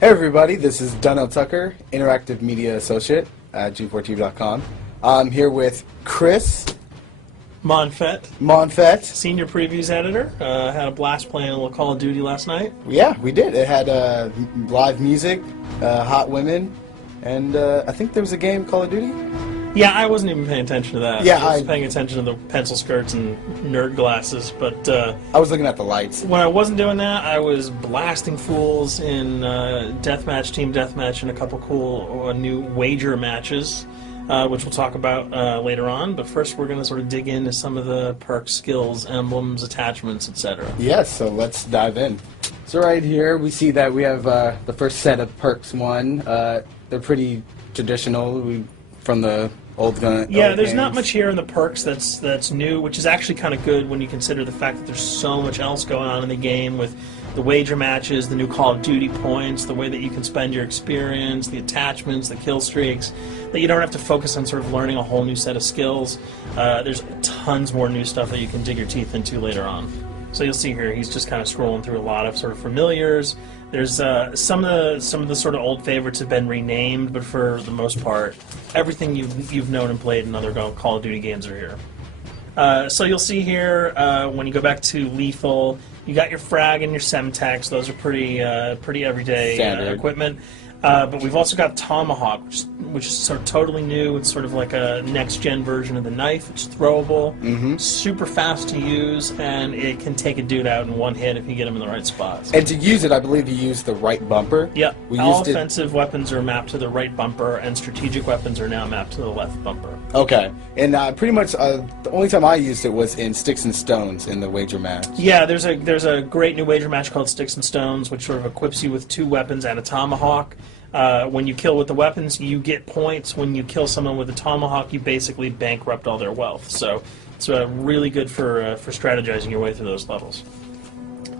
Hey everybody, this is Donnell Tucker, Interactive Media Associate at G4TV.com. I'm here with Chris Monfett, Senior Previews Editor. Had a blast playing a little Call of Duty last night. Yeah, we did. It had live music, hot women, and I think there was a game, Call of Duty? Yeah, I wasn't even paying attention to that. Yeah, I was paying attention to the pencil skirts and nerd glasses, but I was looking at the lights. When I wasn't doing that, I was blasting fools in deathmatch, team deathmatch, and a couple cool new wager matches, which we'll talk about later on. But first, we're going to sort of dig into some of the perks, skills, emblems, attachments, etc. Yes, so let's dive in. So right here, we see that we have the first set of perks one. They're pretty traditional. From the old gun. Yeah, there's not much here in the perks that's new, which is actually kind of good when you consider the fact that there's so much else going on in the game with the wager matches, the new Call of Duty points, the way that you can spend your experience, the attachments, the kill streaks, that you don't have to focus on sort of learning a whole new set of skills. There's tons more new stuff that you can dig your teeth into later on. So you'll see here, he's just kind of scrolling through a lot of sort of familiars. There's some of the sort of old favorites have been renamed, but for the most part, everything you've known and played in other Call of Duty games are here. So you'll see here when you go back to lethal, you got your frag and your semtex. Those are pretty everyday equipment. But we've also got Tomahawk, which is sort of totally new. It's sort of like a next-gen version of the knife. It's throwable, super fast to use, and it can take a dude out in one hit if you get him in the right spots. And to use it, I believe you use the right bumper. Yeah, all offensive weapons are mapped to the right bumper, and strategic weapons are now mapped to the left bumper. Okay, and pretty much the only time I used it was in Sticks and Stones in the wager match. Yeah, there's a great new wager match called Sticks and Stones, which sort of equips you with 2 weapons and a tomahawk. When you kill with the weapons, you get points. When you kill someone with a tomahawk, you basically bankrupt all their wealth. So it's really good for strategizing your way through those levels.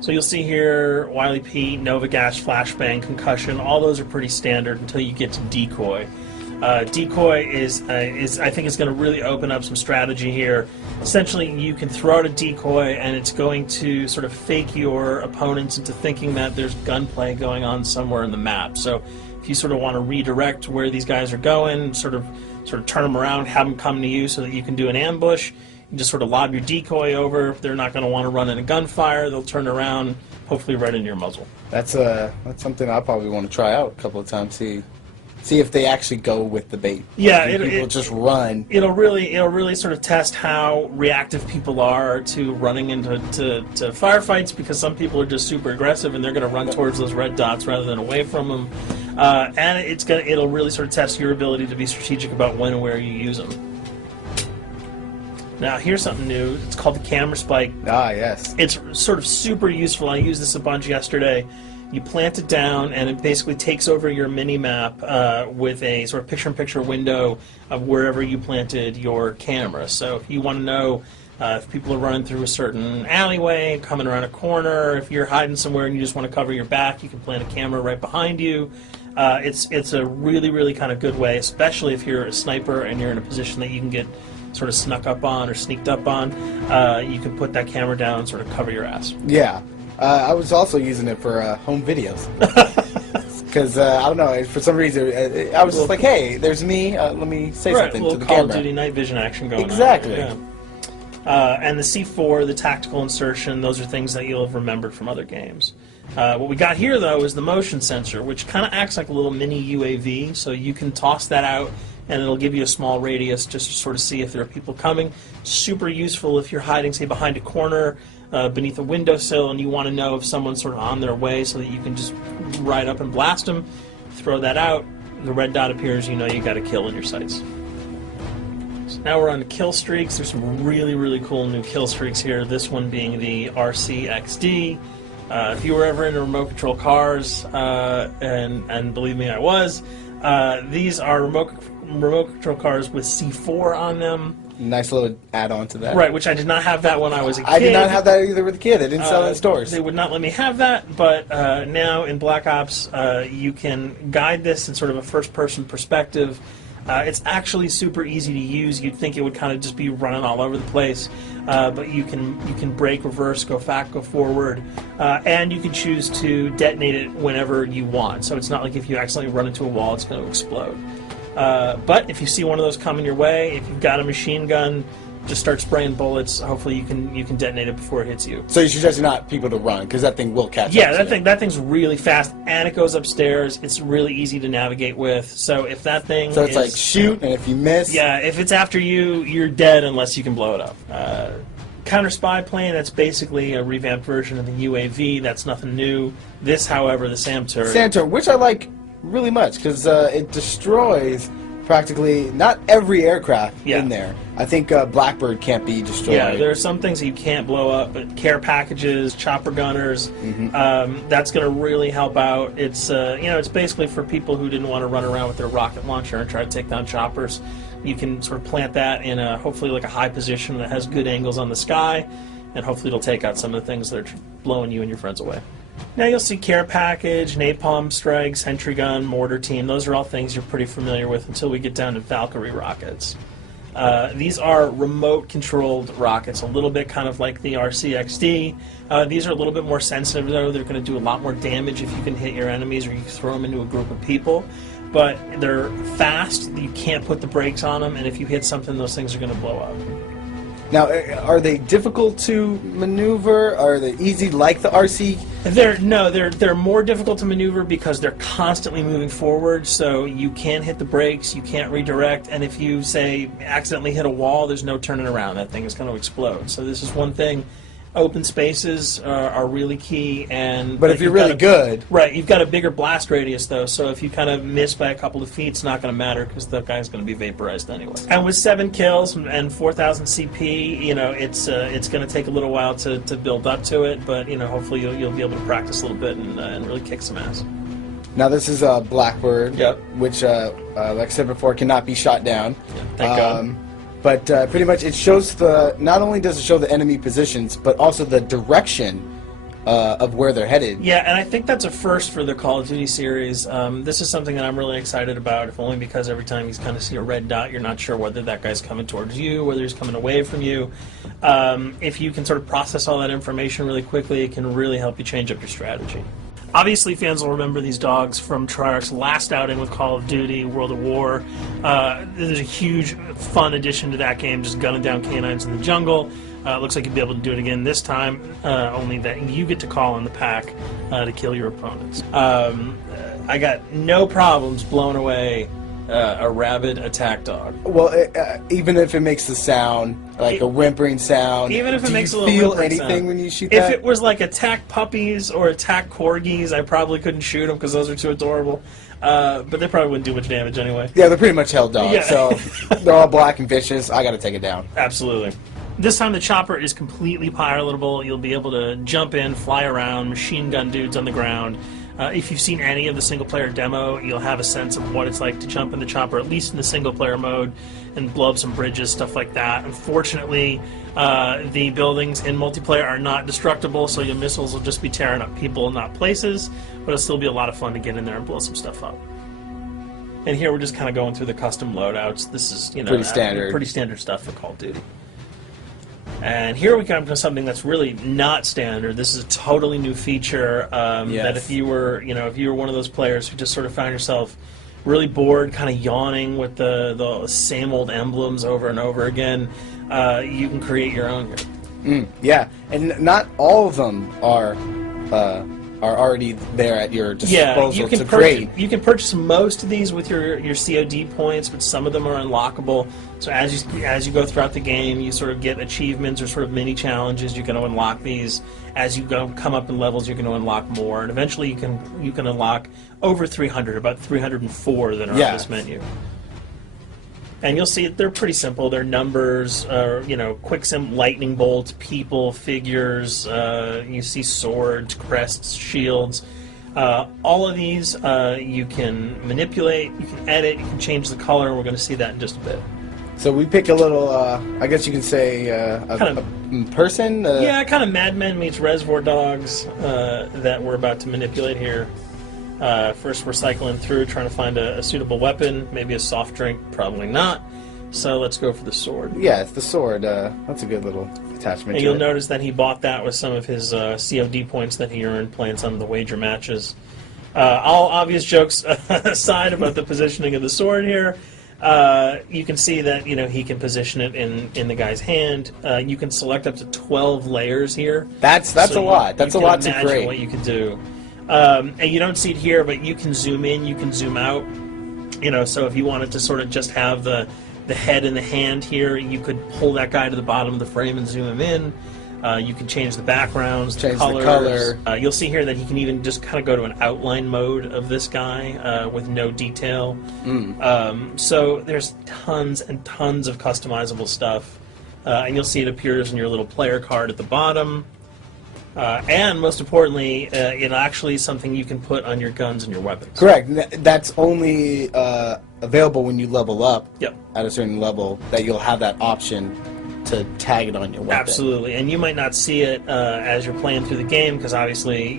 So you'll see here, Wily Pete, Nova Gas, Flashbang, Concussion. All those are pretty standard until you get to Decoy. Decoy is I think is going to really open up some strategy here. Essentially, you can throw out a decoy, and it's going to sort of fake your opponents into thinking that there's gunplay going on somewhere in the map. So if you sort of want to redirect where these guys are going, sort of turn them around, have them come to you so that you can do an ambush, you just sort of lob your decoy over. They're not going to want to run in a gunfire. They'll turn around, hopefully right into your muzzle. That's something I probably want to try out a couple of times. See if they actually go with the bait. Yeah, people just run. It'll really sort of test how reactive people are to running into firefights, because some people are just super aggressive and they're going to run towards those red dots rather than away from them. And it'll really sort of test your ability to be strategic about when and where you use them. Now here's something new. It's called the camera spike. Ah, yes. It's sort of super useful. I used this a bunch yesterday. You plant it down, and it basically takes over your mini-map with a sort of picture-in-picture window of wherever you planted your camera. So if you want to know if people are running through a certain alleyway, coming around a corner, if you're hiding somewhere and you just want to cover your back, you can plant a camera right behind you. It's a really kind of good way, especially if you're a sniper and you're in a position that you can get sort of snuck up on or sneaked up on. You can put that camera down and sort of cover your ass. Yeah. I was also using it for home videos. Because, I don't know, for some reason, I was just like, hey, there's me, let me say something to the camera. Call of Duty night vision action going on. Exactly. Yeah. And the C4, the tactical insertion, those are things that you'll have remembered from other games. What we got here, though, is the motion sensor, which kind of acts like a little mini UAV, so you can toss that out, and it'll give you a small radius just to sort of see if there are people coming. Super useful if you're hiding, say, behind a corner, beneath a windowsill, and you want to know if someone's sort of on their way so that you can just ride up and blast them. Throw that out, the red dot appears, you know you got a kill in your sights. So now we're on to Killstreaks. There's some really cool new Killstreaks here, this one being the RCXD. If you were ever into remote control cars, and believe me, I was, these are remote control cars with C4 on them. Nice little add-on to that. Right, which I did not have that when I was a kid. I did not have that either with a kid. They didn't sell it in stores. They would not let me have that, but now in Black Ops, you can guide this in sort of a first-person perspective. It's actually super easy to use. You'd think it would kind of just be running all over the place, but you can brake, reverse, go back, go forward, and you can choose to detonate it whenever you want. So it's not like if you accidentally run into a wall, it's going to explode. But if you see one of those coming your way, if you've got a machine gun, just start spraying bullets. Hopefully you can detonate it before it hits you. So you suggest not people to run, because that thing will catch up. Yeah, that thing's really fast, and it goes upstairs. It's really easy to navigate with. So if that thing So it's like shoot, and if you miss... Yeah, if it's after you, you're dead unless you can blow it up. Counter spy plane, that's basically a revamped version of the UAV. That's nothing new. This, however, the SAM turret... SAM turret, which I like really much, because it destroys... practically not every aircraft in there. I think Blackbird can't be destroyed. Yeah, there are some things that you can't blow up, but care packages, chopper gunners, that's going to really help out. It's it's basically for people who didn't want to run around with their rocket launcher and try to take down choppers. You can sort of plant that in a hopefully like a high position that has good angles on the sky, and hopefully it'll take out some of the things that are blowing you and your friends away. Now you'll see care package, napalm strike, sentry gun, mortar team. Those are all things you're pretty familiar with until we get down to Valkyrie rockets. These are remote-controlled rockets, a little bit kind of like the RCXD. These are a little bit more sensitive, though. They're going to do a lot more damage if you can hit your enemies or you throw them into a group of people. But they're fast, you can't put the brakes on them, and if you hit something, those things are going to blow up. Now, are they difficult to maneuver? Are they easy like the RC? They're more difficult to maneuver because they're constantly moving forward, so you can't hit the brakes, you can't redirect, and if you, say, accidentally hit a wall, there's no turning around. That thing is going to explode. So this is one thing. Open spaces are really key, and but if you're really good, right, you've got a bigger blast radius though. So if you kind of miss by a couple of feet, it's not going to matter because the guy's going to be vaporized anyway. And with 7 kills and 4,000 CP, it's going to take a little while to build up to it, but hopefully you'll be able to practice a little bit and really kick some ass. Now this is Blackbird, which, like I said before, cannot be shot down. Yeah, thank God. But pretty much it shows not only does it show the enemy positions, but also the direction of where they're headed. Yeah, and I think that's a first for the Call of Duty series. This is something that I'm really excited about, if only because every time you kind of see a red dot, you're not sure whether that guy's coming towards you, whether he's coming away from you. If you can sort of process all that information really quickly, it can really help you change up your strategy. Obviously, fans will remember these dogs from Treyarch's last outing with Call of Duty, World at War. There's a huge, fun addition to that game, just gunning down canines in the jungle. Looks like you'll be able to do it again this time, only that you get to call in the pack to kill your opponents. I got no problems blowing away a rabid attack dog. Well, even if it makes the sound, like a whimpering sound, even if it makes a little feel whimpering anything sound. when you shoot If that? it was like attack puppies or attack corgis, I probably couldn't shoot them because those are too adorable. But they probably wouldn't do much damage anyway. Yeah, they're pretty much held dogs, Yeah. so they're all black and vicious. I gotta take it down. Absolutely. This time the chopper is completely pilotable. You'll be able to jump in, fly around, machine gun dudes on the ground. If you've seen any of the single-player demo, you'll have a sense of what it's like to jump in the chopper, at least in the single-player mode, and blow up some bridges, stuff like that. Unfortunately, the buildings in multiplayer are not destructible, so your missiles will just be tearing up people, not places, but it'll still be a lot of fun to get in there and blow some stuff up. And here we're just kind of going through the custom loadouts. This is, pretty standard. Pretty standard stuff for Call of Duty. And here we come to something that's really not standard. This is a totally new feature that if you were one of those players who just sort of found yourself really bored, kind of yawning with the same old emblems over and over again, you can create your own here. Yeah, and not all of them are already there at your disposal to create. You can purchase most of these with your COD points, but some of them are unlockable. So as you go throughout the game, you sort of get achievements or sort of mini challenges. You're going to unlock these. As you come up in levels, you're going to unlock more, and eventually you can unlock over 300, about 304 that are on this menu. And you'll see they're pretty simple. They're numbers, quick lightning bolts, people, figures. You see swords, crests, shields. All of these you can manipulate, you can edit, you can change the color. We're going to see that in just a bit. So we pick a little, I guess you can say, a person? Yeah, kind of Mad Men meets Reservoir Dogs that we're about to manipulate here. First, we're cycling through, trying to find a suitable weapon. Maybe a soft drink, probably not. So let's go for the sword. Yeah, it's the sword. That's a good little attachment. And you'll notice that he bought that with some of his COD points that he earned playing some of the wager matches. All obvious jokes aside about the positioning of the sword here, you can see that he can position it in the guy's hand. You can select up to 12 layers here. That's a lot. That's a lot to imagine create. what you can do. And you don't see it here, but you can zoom in, you can zoom out. So if you wanted to sort of just have the head and the hand here, you could pull that guy to the bottom of the frame and zoom him in. You can change the backgrounds, change colors. the color. You'll see here that he can even just kind of go to an outline mode of this guy with no detail. So there's tons and tons of customizable stuff. And you'll see it appears in your little player card at the bottom. And most importantly, it actually is something you can put on your guns and your weapons. Correct. That's only available when you level up at a certain level, that you'll have that option to tag it on your weapon. Absolutely. And you might not see it as you're playing through the game, because obviously,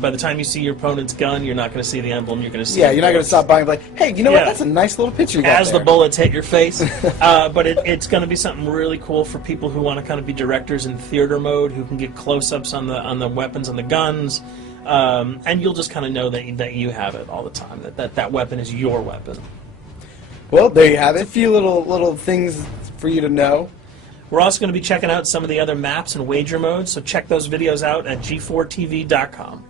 by the time you see your opponent's gun, you're not going to see the emblem. You're going to see. Yeah, you're not going to stop by and be like, hey, you know what? That's a nice little picture you got as there. the bullets hit your face. But it's going to be something really cool for people who want to kind of be directors in theater mode, who can get close-ups on the weapons and the guns, and you'll just kind of know that you have it all the time. That weapon is your weapon. Well, there you have it. A few little things for you to know. We're also going to be checking out some of the other maps and wager modes, so check those videos out at g4tv.com.